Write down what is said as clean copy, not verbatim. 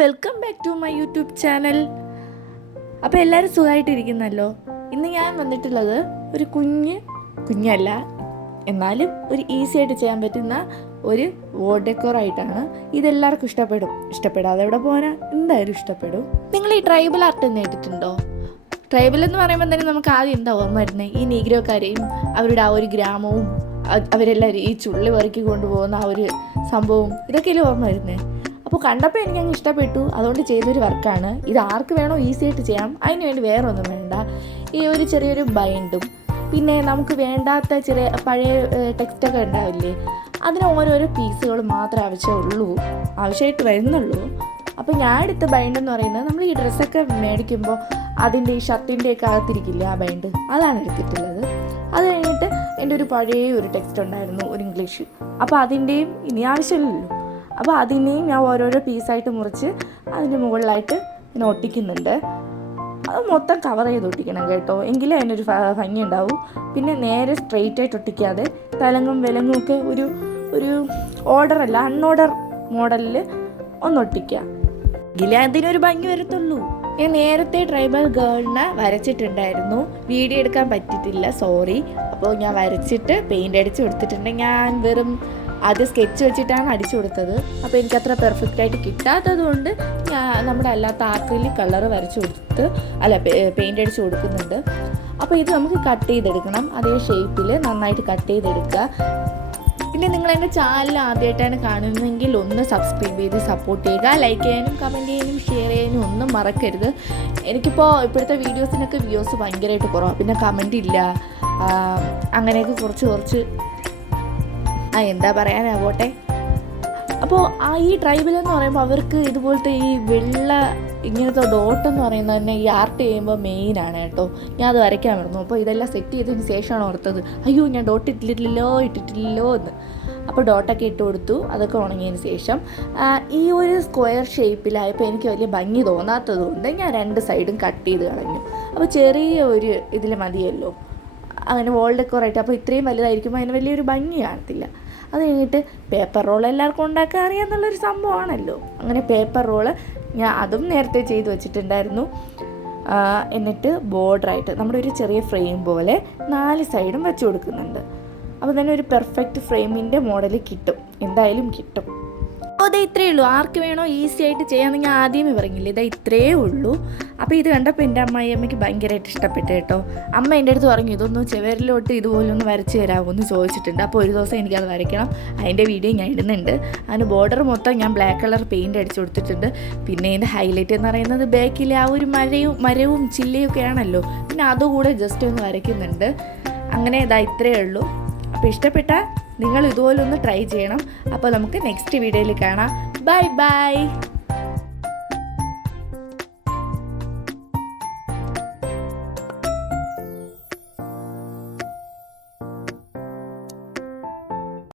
Welcome back to my YouTube channel. അപ്പോൾ എല്ലാവരും സുഖമായിട്ടിരിക്കുന്നല്ലോ. ഇന്ന് ഞാൻ വന്നിട്ടുള്ളത് ഒരു കുഞ്ഞല്ല എന്നാലും ഒരു ഈസി ആയിട്ട് ചെയ്യാൻ പറ്റുന്ന ഒരു വോൾ ഡെക്കോറായിട്ടാണ്. ഇതെല്ലാവർക്കും ഇഷ്ടപ്പെടാതെ എവിടെ പോകാനാ, എന്തായാലും ഇഷ്ടപ്പെടും. നിങ്ങൾ ഈ ട്രൈബൽ ആർട്ട് എന്ന് കേട്ടിട്ടുണ്ടോ? ട്രൈബൽ എന്ന് പറയുമ്പോൾ തന്നെ നമുക്ക് ആദ്യം എന്താ ഓർമ്മ വരുന്നത്? ഈ നീഗ്രോക്കാരെയും അവരുടെ ആ ഒരു ഗ്രാമവും അവരെല്ലാവരും ഈ ചുള്ളി പെറുക്കി കൊണ്ടുപോകുന്ന ആ ഒരു സംഭവം, ഇതൊക്കെയല്ലേ ഓർമ്മ വരുന്നത്. അപ്പോൾ കണ്ടപ്പോൾ എനിക്കങ്ങ് ഇഷ്ടപ്പെട്ടു, അതുകൊണ്ട് ചെയ്തൊരു വർക്കാണ്. ഇത് ആർക്ക് വേണോ ഈസി ആയിട്ട് ചെയ്യാം. അതിന് വേണ്ടി വേറെ ഒന്നും വേണ്ട. ഈ ഒരു ചെറിയൊരു ബൈൻഡും പിന്നെ നമുക്ക് വേണ്ടാത്ത ചെറിയ പഴയ ടെക്സ്റ്റൊക്കെ ഉണ്ടാവില്ലേ, അതിന് ഓരോരോ പീസുകൾ മാത്രമേ ആവശ്യമായിട്ട് വരുന്നുള്ളൂ. അപ്പോൾ ഞാൻ എടുത്ത ബൈൻഡ് എന്ന് പറയുന്നത് നമ്മൾ ഈ ഡ്രസ്സൊക്കെ മേടിക്കുമ്പോൾ അതിൻ്റെ ഈ ഷർട്ടിൻ്റെയൊക്കെ അകത്തിരിക്കില്ലേ ആ ബൈൻഡ്, അതാണ് എടുത്തിട്ടുള്ളത്. അത് കഴിഞ്ഞിട്ട് എൻ്റെ ഒരു പഴയ ഒരു ടെക്സ്റ്റ് ഉണ്ടായിരുന്നു, ഒരു ഇംഗ്ലീഷ്. അപ്പോൾ അതിൻ്റെയും ഇനി ആവശ്യമില്ലല്ലോ, അപ്പോൾ അതിനെയും ഞാൻ ഓരോരോ പീസായിട്ട് മുറിച്ച് അതിൻ്റെ മുകളിലായിട്ട് ഇങ്ങനെ ഒട്ടിക്കുന്നുണ്ട്. അത് മൊത്തം കവർ ചെയ്ത് ഒട്ടിക്കണം കേട്ടോ, എങ്കിലേ അതിനൊരു ഭംഗി ഉണ്ടാവും. പിന്നെ നേരെ സ്ട്രെയിറ്റ് ആയിട്ട് ഒട്ടിക്കാതെ തലങ്ങും വിലങ്ങും ഒക്കെ ഒരു ഓർഡറല്ല, അൺഓർഡർ മോഡലിൽ ഒന്നൊട്ടിക്കുക, എങ്കിലേ അതിനൊരു ഭംഗി വരത്തുള്ളൂ. ഞാൻ നേരത്തെ ട്രൈബൽ ഗേളിനെ വരച്ചിട്ടുണ്ടായിരുന്നു, വീഡിയോ എടുക്കാൻ പറ്റിയിട്ടില്ല, സോറി. അപ്പോൾ ഞാൻ വരച്ചിട്ട് പെയിൻ്റ് അടിച്ച് കൊടുത്തിട്ടുണ്ട്. ഞാൻ വെറും ആദ്യം സ്കെച്ച് വെച്ചിട്ടാണ് അടിച്ചു കൊടുത്തത്. അപ്പോൾ എനിക്കത്ര പെർഫെക്റ്റ് ആയിട്ട് കിട്ടാത്തത് കൊണ്ട് ഞാൻ നമ്മുടെ അല്ലാത്ത ആക്രിലിക് കളർ പെയിൻ്റ് അടിച്ച് കൊടുക്കുന്നുണ്ട്. അപ്പോൾ ഇത് നമുക്ക് കട്ട് ചെയ്തെടുക്കണം, അതേ ഷേപ്പിൽ നന്നായിട്ട് കട്ട് ചെയ്തെടുക്കുക. പിന്നെ നിങ്ങൾ എൻ്റെ ചാനൽ ആദ്യമായിട്ടാണ് കാണുന്നതെങ്കിൽ ഒന്ന് സബ്സ്ക്രൈബ് ചെയ്ത് സപ്പോർട്ട് ചെയ്യുക. ലൈക്ക് ചെയ്യാനും കമൻറ്റ് ചെയ്യാനും ഷെയർ ചെയ്യാനും ഒന്നും മറക്കരുത്. എനിക്കിപ്പോൾ ഇപ്പോഴത്തെ വീഡിയോസിനൊക്കെ വ്യൂസ് ഭയങ്കരമായിട്ട് കുറവാണ്, പിന്നെ കമൻറ്റ് ഇല്ല, അങ്ങനെയൊക്കെ കുറച്ച് എന്താ പറയാനാവട്ടെ. അപ്പോൾ ഈ ട്രൈബൽ എന്ന് പറയുമ്പോൾ അവർക്ക് ഇതുപോലത്തെ ഈ ഇങ്ങനത്തെ ഡോട്ടെന്ന് പറയുന്നത് തന്നെ ഈ ആർട്ട് ചെയ്യുമ്പോൾ മെയിനാണ് കേട്ടോ. ഞാൻ അത് വരയ്ക്കാൻ വരുന്നു. അപ്പോൾ ഇതെല്ലാം സെറ്റ് ചെയ്തതിന് ശേഷമാണ് ഓർത്തത്, അയ്യോ ഞാൻ ഡോട്ട് ഇട്ടിട്ടില്ലല്ലോ എന്ന്. അപ്പോൾ ഡോട്ടൊക്കെ ഇട്ട് കൊടുത്തു. അതൊക്കെ ഉണങ്ങിയതിന് ശേഷം ഈ ഒരു സ്ക്വയർ ഷേപ്പിലായപ്പോൾ എനിക്ക് വലിയ ഭംഗി തോന്നാത്തത് കൊണ്ട് ഞാൻ രണ്ട് സൈഡും കട്ട് ചെയ്ത് കളഞ്ഞു. അപ്പോൾ ചെറിയ ഒരു ഇതിൽ മതിയല്ലോ അങ്ങനെ വോൾ ഡെക്കോറായിട്ട്. അപ്പോൾ ഇത്രയും വലുതായിരിക്കുമ്പോൾ അതിന് വലിയൊരു ഭംഗി കാണത്തില്ല. അത് കഴിഞ്ഞിട്ട് പേപ്പർ റോൾ എല്ലാവർക്കും ഉണ്ടാക്കാൻ അറിയാമെന്നുള്ളൊരു സംഭവമാണല്ലോ. അങ്ങനെ പേപ്പർ റോള് ഞാൻ അതും നേരത്തെ ചെയ്ത് വെച്ചിട്ടുണ്ടായിരുന്നു. എന്നിട്ട് ബോർഡറായിട്ട് നമ്മുടെ ഒരു ചെറിയ ഫ്രെയിം പോലെ 4 സൈഡും വെച്ച് കൊടുക്കുന്നുണ്ട്. അപ്പോൾ തന്നെ ഒരു പെർഫെക്റ്റ് ഫ്രെയിമിൻ്റെ മോഡൽ കിട്ടും, എന്തായാലും കിട്ടും. അപ്പോൾ ഇതേ ഇത്രയേ ഉള്ളൂ. ആർക്ക് വേണോ ഈസി ആയിട്ട് ചെയ്യാമെന്ന് ഞാൻ ആദ്യമേ പറഞ്ഞില്ലേ, ഇതാ ഇത്രയേ ഉള്ളൂ. അപ്പോൾ ഇത് കണ്ടപ്പോൾ എൻ്റെ അമ്മയ്ക്ക് ഭയങ്കരമായിട്ട് ഇഷ്ടപ്പെട്ടു കേട്ടോ. അമ്മ എൻ്റെ അടുത്ത് പറഞ്ഞു ഇതൊന്ന് ചുവരിലോട്ട് ഇതുപോലൊന്ന് വരച്ച് തരാമോ എന്ന് ചോദിച്ചിട്ടുണ്ട്. അപ്പോൾ ഒരു ദിവസം എനിക്കത് വരയ്ക്കണം, അതിൻ്റെ വീഡിയോ ഞാൻ ഇടുന്നുണ്ട്. അതിന് ബോർഡർ മൊത്തം ഞാൻ ബ്ലാക്ക് കളർ പെയിൻ്റ് അടിച്ച് കൊടുത്തിട്ടുണ്ട്. പിന്നെ ഇതിൻ്റെ ഹൈലൈറ്റ് എന്ന് പറയുന്നത് ബാക്കിലെ ആ ഒരു മരവും ചില്ലയൊക്കെ ആണല്ലോ, പിന്നെ അതുകൂടെ ജസ്റ്റ് ഒന്ന് വരയ്ക്കുന്നുണ്ട്. അങ്ങനെ ഇതാ ഇത്രയേ ഉള്ളൂ. അപ്പോൾ ഇഷ്ടപ്പെട്ടാൽ നിങ്ങൾ ഇതുപോലൊന്ന് ട്രൈ ചെയ്യണം. അപ്പോൾ നമുക്ക് നെക്സ്റ്റ് വീഡിയോയിൽ കാണാം. ബൈ.